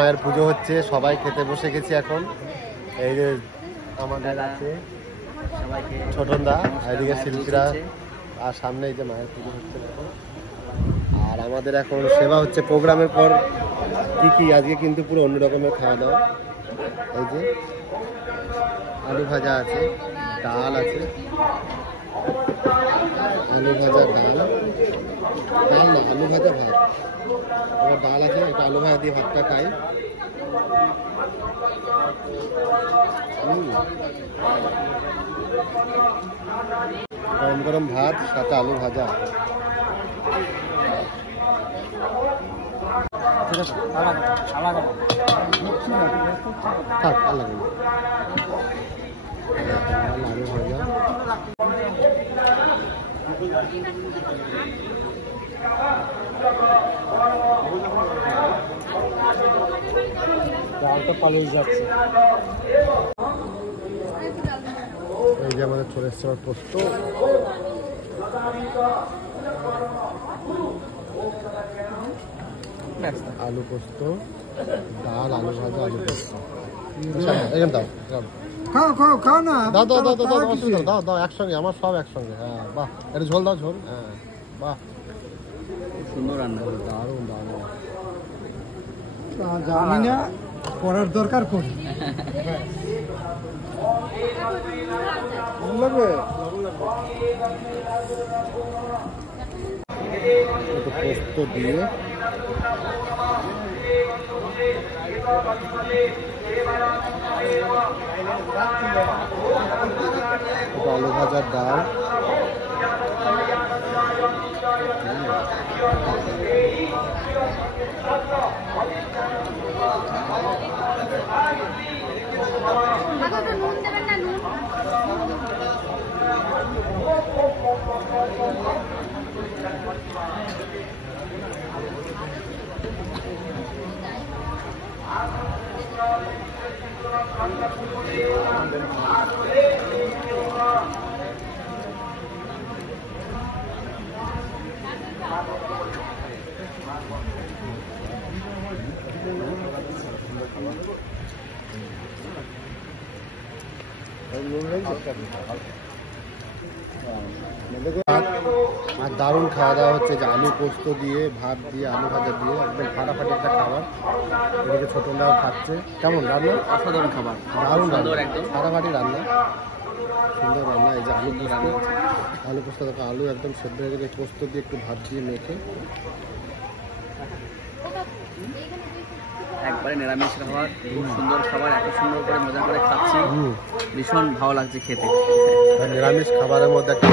মায়ের পুজো হচ্ছে, সবাই খেতে বসে গেছি এখন। এই যে আমাদের আছে ছোটনদা, এদিকে শিল্পীরা, আর সামনে এই যে মায়ের পুজো হচ্ছে। আর আমাদের এখন সেবা হচ্ছে। প্রোগ্রামের পর কি আজকে কিন্তু পুরো অন্য রকমের খাওয়া দাওয়া। এই যে আলু ভাজা আছে, ডাল আছে, আলু ভাজা ডাল না, আলু ভাজা ভাত, এবার ডাল আছে, একটা আলু ভাজা দিয়ে ভাতটা খাই। গরম গরম ভাত, সাথে আলু ভাজা। থাক, আর লাগবে না। আলু ভাজা, ডালটা পালুই যাচ্ছে। এই যে আমাদের চলে এসছে আমার পোস্ত, আলু পোস্ত, ডাল, আলু ভাজা, আলু পোস্ত। এখানে দাও, খাও না, দাও দাও দাও দাও অসুবিধা, দাও দাও একসঙ্গে, আমার সব একসঙ্গে। হ্যাঁ বাহ, এটা ঝোল দাও, ঝোল। হ্যাঁ বাহ, সুন্দর রান্না, দারুণ দারুণ। জানি না করার দরকার করি। পোস্ত দিয়ে আলু ভাজার ডাল, আর দারুণ খাওয়া দাওয়া হচ্ছে। যে আলু পোস্ত দিয়ে, ভাত দিয়ে, আলু ভাজা দিয়ে, একদম ফাটাফাটি একটা খাবার। এদিকে ছোটনদাও খাচ্ছে। কেমন রান্না? অসাধারণ খাবার, দারুণ রান্না, ফাটাফাটি রান্না, সুন্দর রান্না। এই যে আলু পোস্ত, আলু পোস্ত দেখো, আলু একদম সেদ্ধ হয়ে গেলে পোস্ত দিয়ে একটু ভাত দিয়ে মেখে, একবারে নিরামিষ খাবার, খুব সুন্দর খাবার, এত সুন্দর করে মজা করে খাচ্ছি, ভীষণ ভালো লাগছে খেতে। নিরামিষ খাবারের মধ্যে একটা